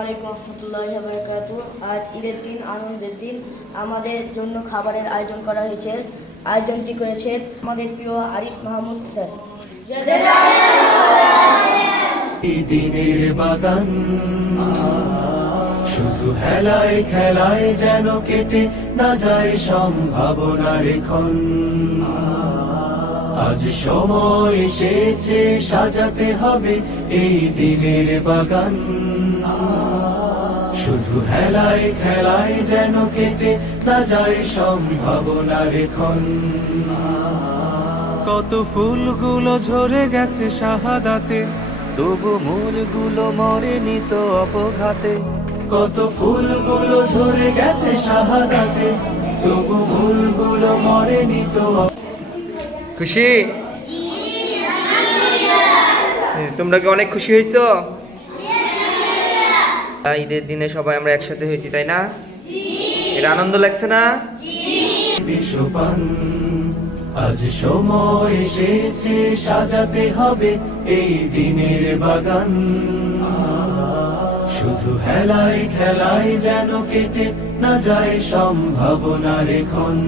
আলাইকুম রহমতুল্লাহি ওয়া বারাকাতুহু। আজ ঈদের দিন, আনন্দের দিন। আমাদের জন্য খাবারের আয়োজন করা হয়েছে। আয়োজনটি করেছেন আমাদের প্রিয় আরিফ মাহমুদ স্যার। দিনের বাগান শুধু হেলায় খেলায় যেন কেটে না যায় সম্ভাবনার ক্ষণ। আজ সময় এসেছে সাজাতে হবে এই দিনের বাগান। শুধু হেলায় খেলায় যেন কেটে না যায় সম্ভাবনার ক্ষণ। কত ফুলগুলো ঝরে গেছে শাহাদাতে, তবু মূলগুলো মরেনি তো অপঘাতে। কত ফুলগুলো ঝরে গেছে শাহাদাতে, তবু মূলগুলো মরেনি তো। খুশি? তোমরা কি অনেক খুশি হয়েছো? ঈদের দিনে সবাই আমরা একসাথে হয়েছি, তাই না? এটা আনন্দ লাগছে না? বিশ্বপান আজ সময় এসেছে সাজাতে হবে এই দিনের বাগান। শুধু হেলায় খেলায় যেন কেটে না যায় সম্ভাবনার ক্ষণ।